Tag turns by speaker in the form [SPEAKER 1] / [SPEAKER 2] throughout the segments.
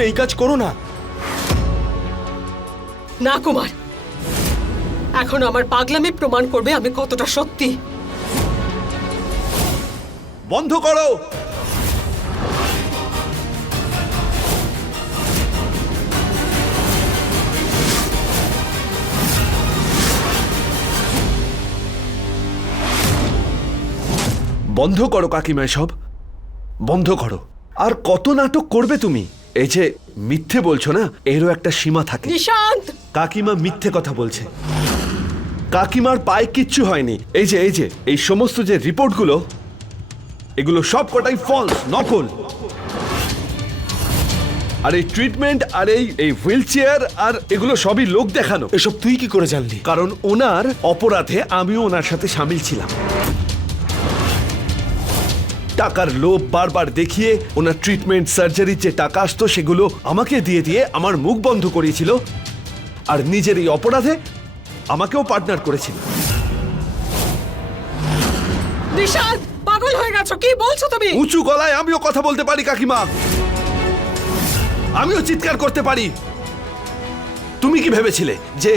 [SPEAKER 1] তুমি এই কাজ করো না।
[SPEAKER 2] না কুমার। এখন আমার পাগলামি প্রমাণ করবে আমি কতটা সত্যি।
[SPEAKER 3] বন্ধ করো। বন্ধ করো কাকিমা সব বন্ধ করো। আর কত নাটক করবে তুমি? এই যে মিথ্যে বলছো না এরও একটা সীমা থাকে।
[SPEAKER 2] নিশান্ত!
[SPEAKER 3] কাকিমা মিথ্যে কথা বলছে। কাকিমার পায়ে কিচ্ছু হয়নি। এই যে এই যে এই সমস্ত যে রিপোর্টগুলো এগুলো সব কটাই ফলস নকল। আর এই ট্রিটমেন্ট আর এই এই হুইল চেয়ার আর এগুলো সবই লোক দেখানো।
[SPEAKER 1] এসব তুই কি করে জানলি?
[SPEAKER 3] কারণ ওনার অপরাধে আমিও ওনার সাথে সামিল ছিলাম। টাকার লোভ বারবার দেখিয়ে ওনার ট্রিটমেন্ট সার্জারির যে টাকা আসতো সেগুলো আমাকে দিয়ে দিয়ে আমার মুখ বন্ধ করিয়েছিল। আর নিজের এই অপরাধে আমাকেও পার্টনার করেছিল।
[SPEAKER 2] নিশান্ত পাগল হয়ে গেছো কি বলছো তুমি?
[SPEAKER 3] উঁচু গলায় আমিও কথা বলতে পারি কাকিমা। আমিও চিৎকার করতে পারি। তুমি কি ভেবেছিলে যে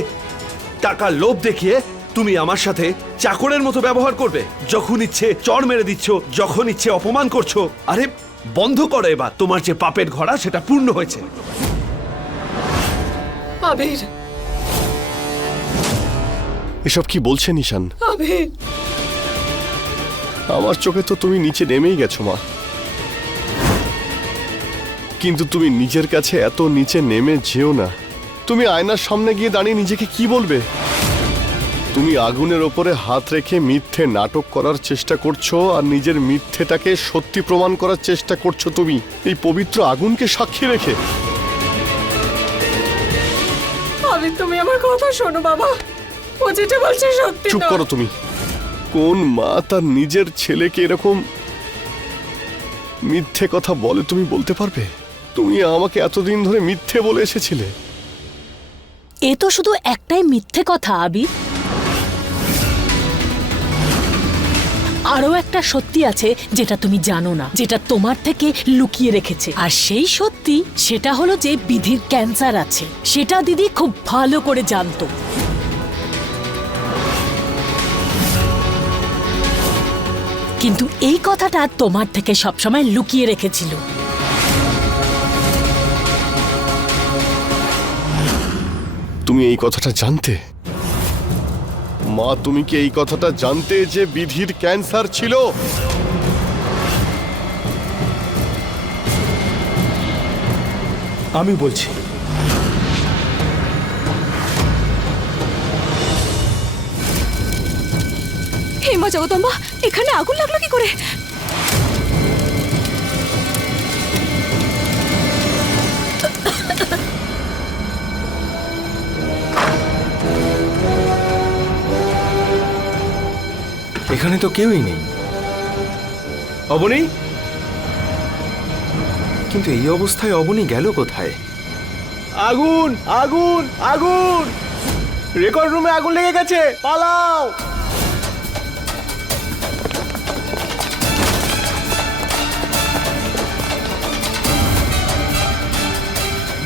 [SPEAKER 3] টাকার লোভ দেখিয়ে তুমি আমার সাথে চাকরের মতো ব্যবহার করবে। যখন ইচ্ছে চড় মেরে দিচ্ছ যখন ইচ্ছে অপমান করছ আরে বন্ধ করো এবার। তোমার যে পাপের ঘোড়া সেটা পূর্ণ হয়েছে।
[SPEAKER 2] আবির।
[SPEAKER 4] এসব কি বলছে নিশান?
[SPEAKER 2] আবির।
[SPEAKER 4] আমার চোখে তো তুমি নিচে নেমেই গেছো মা। কিন্তু তুমি নিজের কাছে এত নিচে নেমে যেও না। তুমি আয়নার সামনে গিয়ে দাঁড়িয়ে নিজেকে কি বলবে? তুমি আগুনের ওপরে হাত রেখে মিথ্যে নাটক করার চেষ্টা করছ আর নিজের মিথ্যেটাকে সত্যি প্রমাণ করার চেষ্টা করছ তুমি। এই পবিত্র আগুনকে সাক্ষী রেখে।
[SPEAKER 2] আবির তুমি আমার কথা শোনো বাবা। ও যেটা বলছে সত্যি
[SPEAKER 4] চুপ করো তুমি। কোন মা তার নিজের ছেলেকে এরকম মিথ্যে কথা বলে তুমি বলতে পারবে? তুমি আমাকে এতদিন ধরে মিথ্যে বলে এসেছিলে।
[SPEAKER 5] এ তো শুধু একটাই মিথ্যে কথা আবির আরও একটা সত্যি আছে যেটা তুমি জানো না, যেটা তোমার থেকে লুকিয়ে রেখেছে। আর সেই সত্যি সেটা হলো যে বিধির ক্যান্সার আছে। সেটা দিদি খুব ভালো করে জানতো। কিন্তু এই কথাটা তোমার থেকে সবসময় লুকিয়ে রেখেছিল।
[SPEAKER 4] তুমি এই কথাটা জানতে মা তুমি কি এই কথাটা জানতে যে বিধির ক্যান্সার ছিল?
[SPEAKER 1] আমি বলছি।
[SPEAKER 6] হেমা জগদম্বা এখানে আগুন লাগল কি করে?
[SPEAKER 1] এখানে তো কেউই নেই। অবনী? কিন্তু এই অবস্থায় অবনী গেল কোথায়? আগুন আগুন আগুন! রেকর্ড রুমে আগুন লেগে গেছে, পালাও!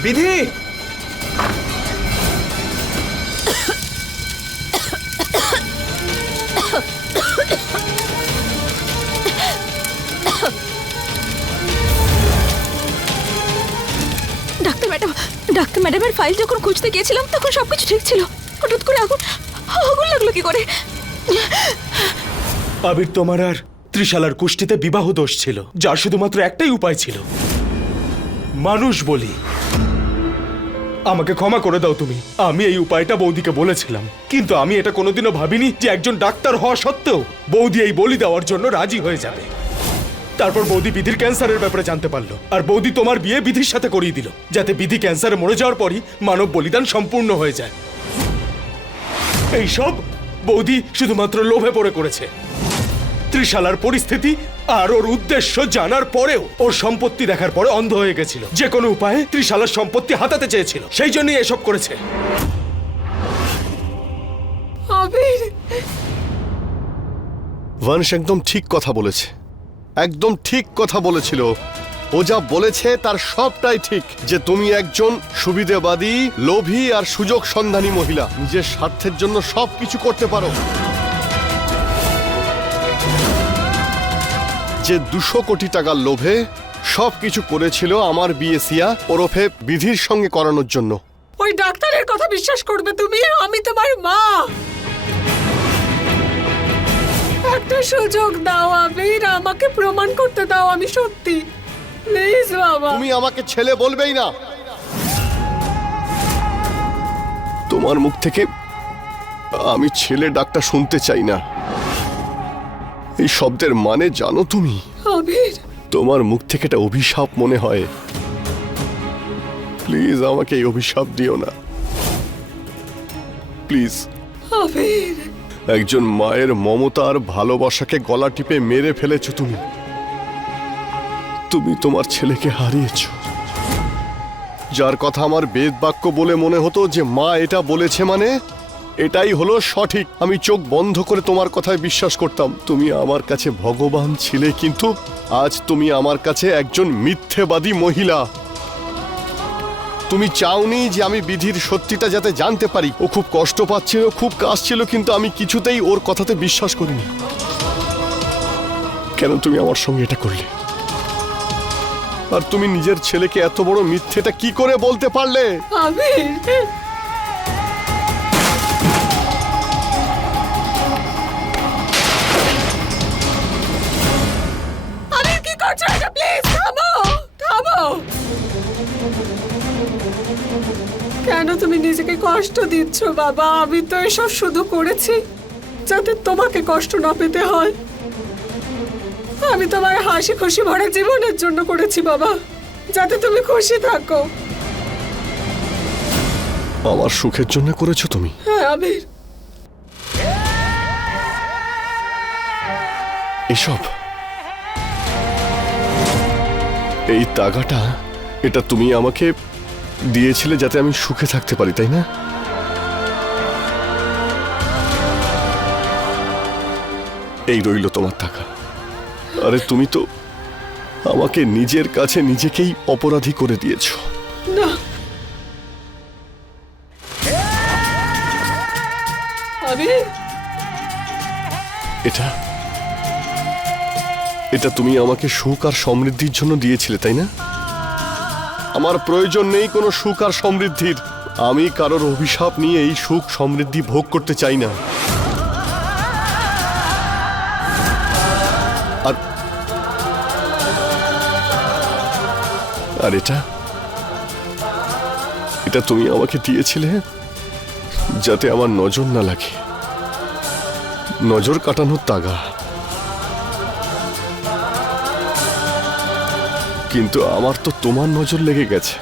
[SPEAKER 1] বিধি!
[SPEAKER 6] ডাক্তার ম্যাডামের ফাইল যখন খুঁজতে গিয়েছিলাম, তখন সবকিছু ঠিক ছিল। হঠাৎ করে আগুন আগুন লাগল কি করে?
[SPEAKER 1] আবির তোমার আর ত্রিশালার কুষ্টিতে বিবাহ দোষ ছিল, যার শুধুমাত্র একটাই উপায় ছিল। মানুষ বলি। আমাকে ক্ষমা করে দাও তুমি। আমি এই উপায়টা বৌদিকে বলেছিলাম। কিন্তু আমি এটা কোনোদিনও ভাবিনি যে একজন ডাক্তার হওয়া সত্ত্বেও বৌদি এই বলি দেওয়ার জন্য রাজি হয়ে যাবে। তারপর বৌদি বিধির ক্যান্সারের ব্যাপারে জানতে পারল। আর বৌদি তোমার বিয়ে বিধির সাথে করিয়ে দিল যাতে বিধি ক্যান্সারে মরে যাওয়ার পরই মানব বলিদান সম্পূর্ণ হয়ে যায়। এইসব বৌদি শুধুমাত্র লোভে পড়ে করেছে। ত্রিশালার পরিস্থিতি আর ওর উদ্দেশ্য জানার পরেও ওর সম্পত্তি দেখার পরে অন্ধ হয়ে গেছিল। যে কোনো উপায়ে ত্রিশালার সম্পত্তি হাতাতে চেয়েছিল। সেই জন্যই এসব করেছে।
[SPEAKER 2] আবির!
[SPEAKER 4] ভানস একদম ঠিক কথা বলেছে। একদম ঠিক কথা বলেছিল। ও যা বলেছে তার সবটাই ঠিক, যে তুমি একজন সুবিধেবাদী, লোভী আর সুযোগ সন্ধানী মহিলা। নিজের স্বার্থের জন্য সব কিছু করতে পারো। যে দুশো কোটি টাকার লোভে সব কিছু করেছিল আমার বিয়ে সিয়া ওরফে বিধির সঙ্গে করানোর জন্য।
[SPEAKER 2] ওই ডাক্তারের কথা বিশ্বাস করবে তুমি? আমি তোমার মা। একটা সুযোগ দাও আবির আমাকে প্রমাণ করতে দাও আমি সত্যি। প্লিজ বাবা।
[SPEAKER 4] তুমি আমাকে ছেলে বলবেই না। তোমার মুখ থেকে আমি ছেলে ডাকটা শুনতে চাই না। এই শব্দের মানে জানো তুমি?
[SPEAKER 2] আবির
[SPEAKER 4] তোমার মুখ থেকে এটা অভিশাপ মনে হয়। প্লিজ আমাকে এই অভিশাপ দিও না। প্লিজ।
[SPEAKER 2] আবির
[SPEAKER 4] একজন মায়ের মমতা আর ভালোবাসাকে গলা টিপে মেরে ফেলেছো তুমি। তুমি তোমার ছেলেকে হারিয়েছ। যার কথা আমার বেদ বাক্য বলে মনে হতো যে মা এটা বলেছে মানে এটাই হলো সঠিক। আমি চোখ বন্ধ করে তোমার কথায় বিশ্বাস করতাম। তুমি আমার কাছে ভগবান ছিলে, কিন্তু আজ তুমি আমার কাছে একজন মিথ্যেবাদী মহিলা। তুমি চাওনি যে আমি বিধির সত্যিটা যাতে জানতে পারি। ও খুব কষ্ট পাচ্ছিল, খুব কাশছিল, কিন্তু আমি কিছুতেই ওর কথাতে বিশ্বাস করিনি। কেন তুমি আমার সঙ্গে এটা করলে? আর তুমি নিজের ছেলেকে এত বড় মিথ্যেটা কি করে বলতে পারলে?
[SPEAKER 2] আবির কি করছ এটা, প্লিজ? তুমি নিজেকে কষ্ট দিচ্ছ বাবা। আমি তো এসব শুধু করেছি যাতে তোমাকে কষ্ট না পেতে হয়। আমি তোমার হাসি খুশি ভরা জীবনের জন্য করেছি বাবা। যাতে তুমি খুশি থাকো।
[SPEAKER 4] আমার সুখের জন্য করেছ তুমি?
[SPEAKER 2] হ্যাঁ আবির
[SPEAKER 4] এসব। এই তাগাটা এটা তুমি আমাকে দিয়েছিলে যাতে আমি সুখে থাকতে পারি তাই না? এই রইল তোমার টাকা। আরে তুমি তো আমাকে নিজের কাছে নিজেকেই অপরাধী করে দিয়েছ।
[SPEAKER 2] না।
[SPEAKER 4] এটা এটা তুমি আমাকে সুখ আর সমৃদ্ধির জন্য দিয়েছিলে তাই না? আমার প্রয়োজন নেই কোনো সুখ আর সমৃদ্ধির। আমি কারোর অভিশাপ নিয়ে এই সুখ সমৃদ্ধি ভোগ করতে চাই না। আর এটা? এটা তুমি আমাকে দিয়েছিলে যাতে আমার নজর না লাগে। নজর কাটানোর তাগা। কিন্তু আমার তো তোমার নজর লেগে গেছে।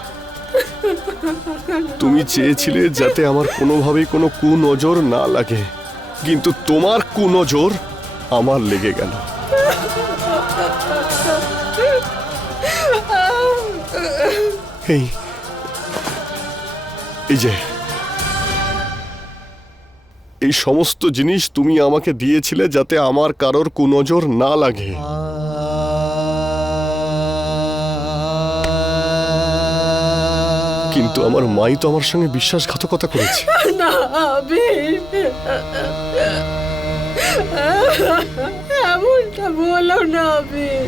[SPEAKER 4] তুমি চেয়েছিলে যাতে আমার কোনোভাবেই কোনো কুনজর না লাগে, কিন্তু তোমার কুনজর আমার লেগে গেল। এই এই যে, এই সমস্ত জিনিস তুমি আমাকে দিয়েছিলে যাতে আমার কারোর কুনজর না লাগে। কিন্তু আমার মাই তো আমার সঙ্গে বিশ্বাসঘাতকতা করেছে।
[SPEAKER 2] না আবির এমনটা বলো না আবির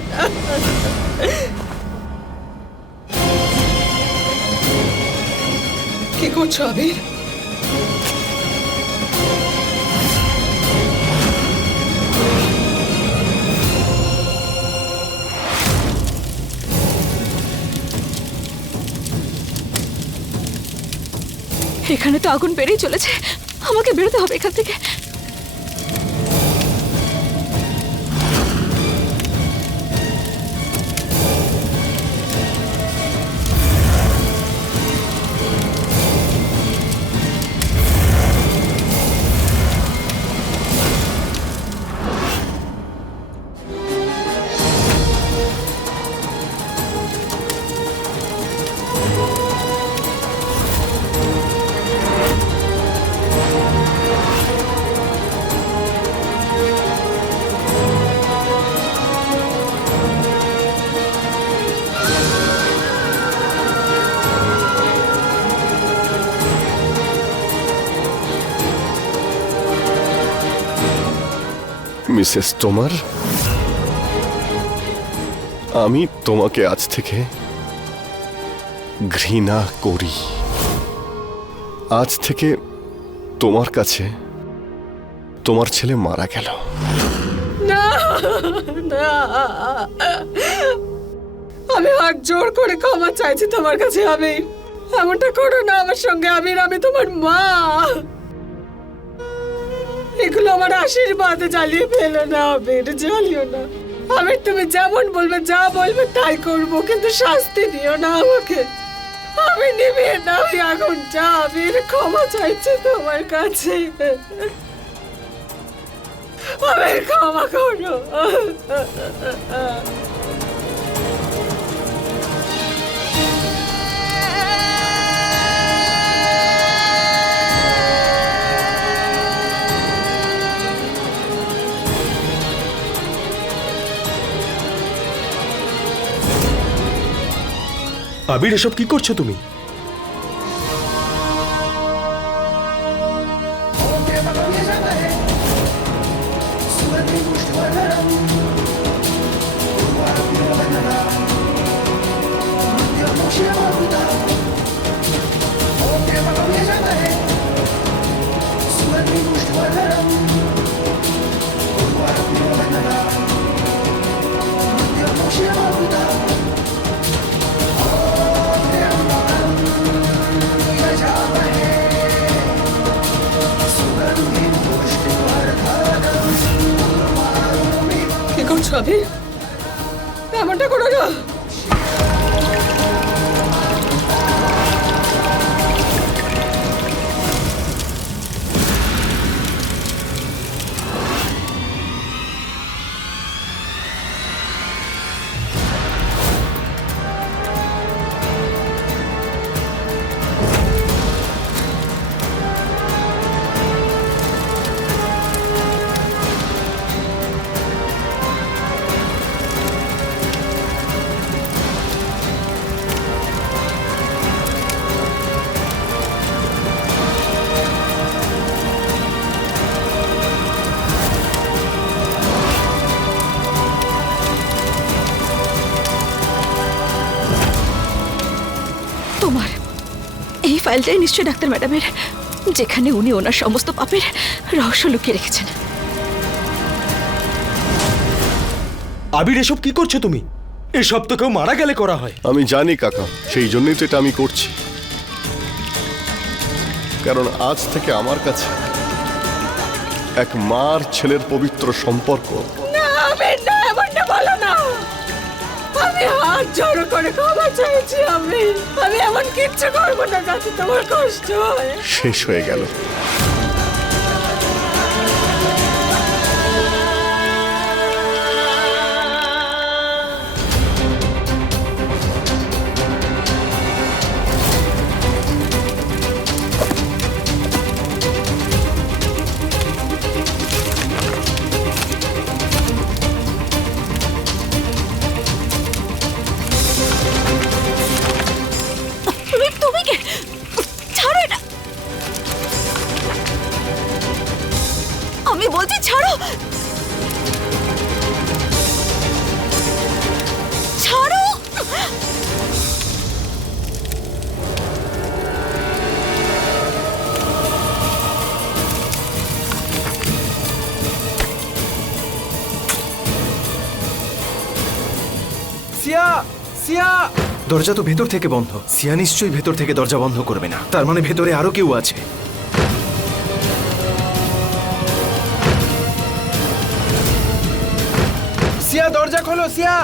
[SPEAKER 2] কি করছ আবির?
[SPEAKER 6] এখানে তো আগুন বেড়েই চলেছে। আমাকে বেরোতে হবে এখান থেকে।
[SPEAKER 4] মিসেস তোমার? আমি তোমাকে আজ থেকে ঘৃণা করি। আজ থেকে তোমার কাছে তোমার ছেলে মারা গেল।
[SPEAKER 2] আমি হাত জোর করে ক্ষমা চাইছি তোমার কাছে আমি এমনটা করো না আমার সঙ্গে, আমির, আমি তোমার মা। এগুলো আমার আশীর্বাদ জ্বালিয়ে ফেলো না আবির জ্বালিও না। আমি তুমি যেমন বলবে যা বলবে তাই করব, কিন্তু শাস্তি দিও না আমাকে। আমি নিবে না ওই আগুনটা আবির ক্ষমা চাইছি তোমার কাছে আবির ক্ষমা করো।
[SPEAKER 1] আবির এসব কি করছ তুমি?
[SPEAKER 6] ফাইলটাই নিশ্চয় ডাক্তার ম্যাডামের যেখানে উনি ওনার সমস্ত পাপের রহস্য লুকিয়ে রেখেছেন।
[SPEAKER 1] আবির এসব কি করছ তুমি? এসব তো কেউ মারা গেলে করা হয়।
[SPEAKER 4] আমি জানি কাকা সেই জন্যই তো এটা আমি করছি। কারণ আজ থেকে আমার কাছে এক মার ছেলের পবিত্র সম্পর্ক
[SPEAKER 2] আমি হাত জড়ো করে ক্ষমা চাইছি আমি। আমি এমন কিচ্ছু করব না যাতে তোমার কষ্ট হয়।
[SPEAKER 4] শেষ হয়ে গেল।
[SPEAKER 7] দরজা তো ভেতর থেকে বন্ধ। সিয়া নিশ্চয়ই ভেতর থেকে দরজা বন্ধ করবে না। তার মানে ভেতরে আরও কেউ আছে। সিয়া, দরজা খোলো, সিয়া!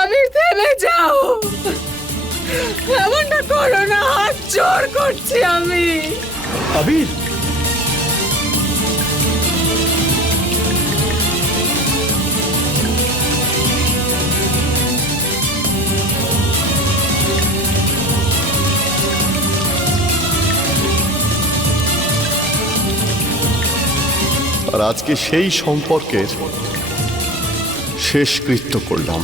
[SPEAKER 2] আবির থেমে যাও! এমনটা করো না হাত জোর করছি আমি।
[SPEAKER 1] আবির।
[SPEAKER 4] আর আজকে সেই সম্পর্কের শেষকৃত্য করলাম।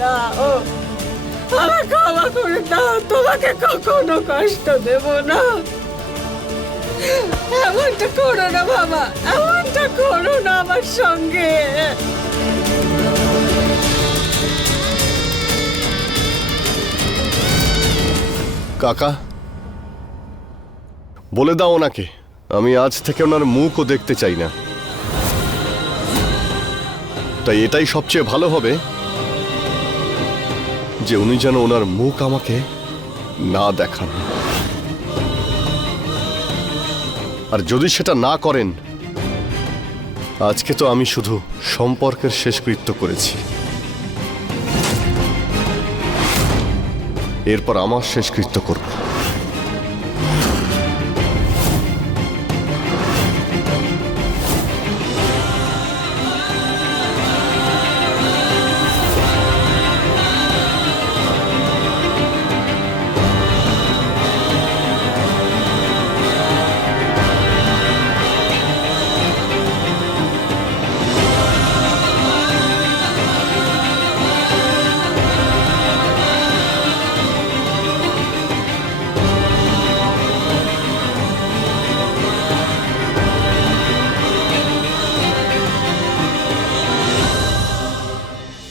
[SPEAKER 2] দাও। ক্ষমা করে দাও, তোমাকে কখনো কষ্ট দেব না। এমনটা করো না বাবা, এমনটা করো না আমার সঙ্গে।
[SPEAKER 4] কাকা, বলে দাও ওনাকে, আমি আজ থেকে ওনার মুখও দেখতে চাই না। তাই এটাই সবচেয়ে ভালো হবে। যে উনি যেন ওনার মুখ আমাকে না দেখান। আর যদি সেটা না করেন, আজকে তো আমি শুধু সম্পর্কের শেষকৃত্য করেছি। এরপর আমার শেষকৃত্য করব।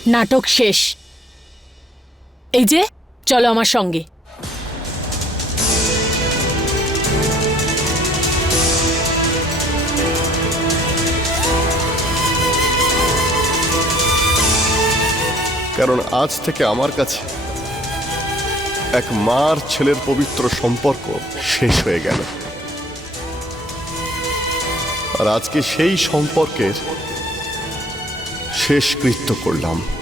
[SPEAKER 5] নাটক শেষ। এই যে, চলো আমার সঙ্গে।
[SPEAKER 4] কারণ আজ থেকে আমার কাছে এক মার ছেলের পবিত্র সম্পর্ক শেষ হয়ে গেল। আর আজকে সেই সম্পর্কের শেষকৃত্য করলাম।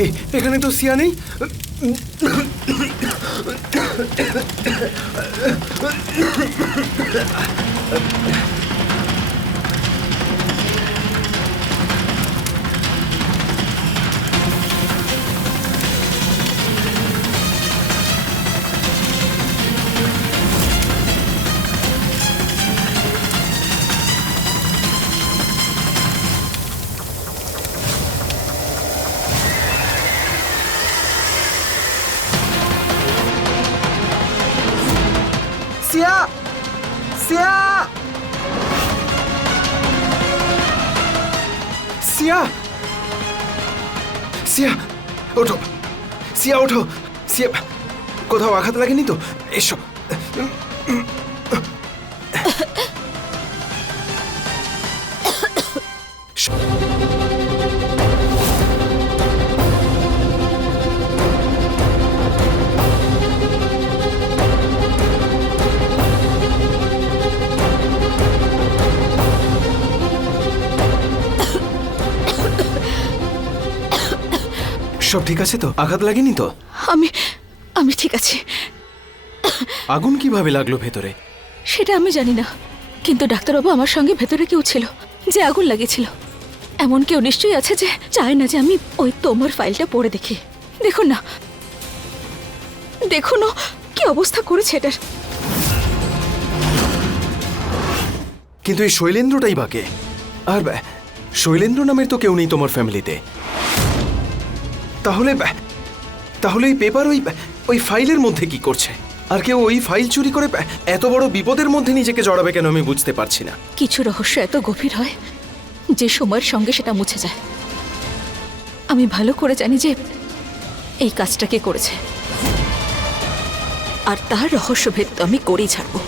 [SPEAKER 7] একে এখানে তো সিয়া নেই? কোথাও আঘাত লাগেনি তো? এসো। সব ঠিক আছে তো? আঘাত লাগেনি তো?
[SPEAKER 6] আমি আমি ঠিক আছি।
[SPEAKER 7] আগুন কীভাবে লাগল ভেতরে?
[SPEAKER 6] সেটা আমি জানি না। কিন্তু ডাক্তারবাবু আমার সঙ্গে ভেতরে কেউ ছিল যে আগুন লাগিয়েছিল। এমন কেউ নিশ্চয়ই আছে যে চায় না যে আমি ওই তোমার ফাইলটা পড়ে দেখি। দেখুন না। দেখুন কি অবস্থা করেছে এটার।
[SPEAKER 7] কিন্তু এই শৈলেন্দ্রটাই বাকে আর শৈলেন্দ্র নামের তো কেউ নেই তোমার ফ্যামিলিতে তাহলে তাহলে এই পেপার ওই ওই ফাইলের মধ্যে কি করছে? আর কেউ ওই ফাইল চুরি করে, এত বড় বিপদের মধ্যে নিজেকে জড়াবে কেন আমি বুঝতে পারছি না।
[SPEAKER 6] কিছু রহস্য এত গভীর হয় যে সময়ের সঙ্গে সেটা মুছে যায়। আমি ভালো করে জানি যে এই কাজটাকে করেছে। আর তার রহস্যভেদ আমি করেই ছাড়বো।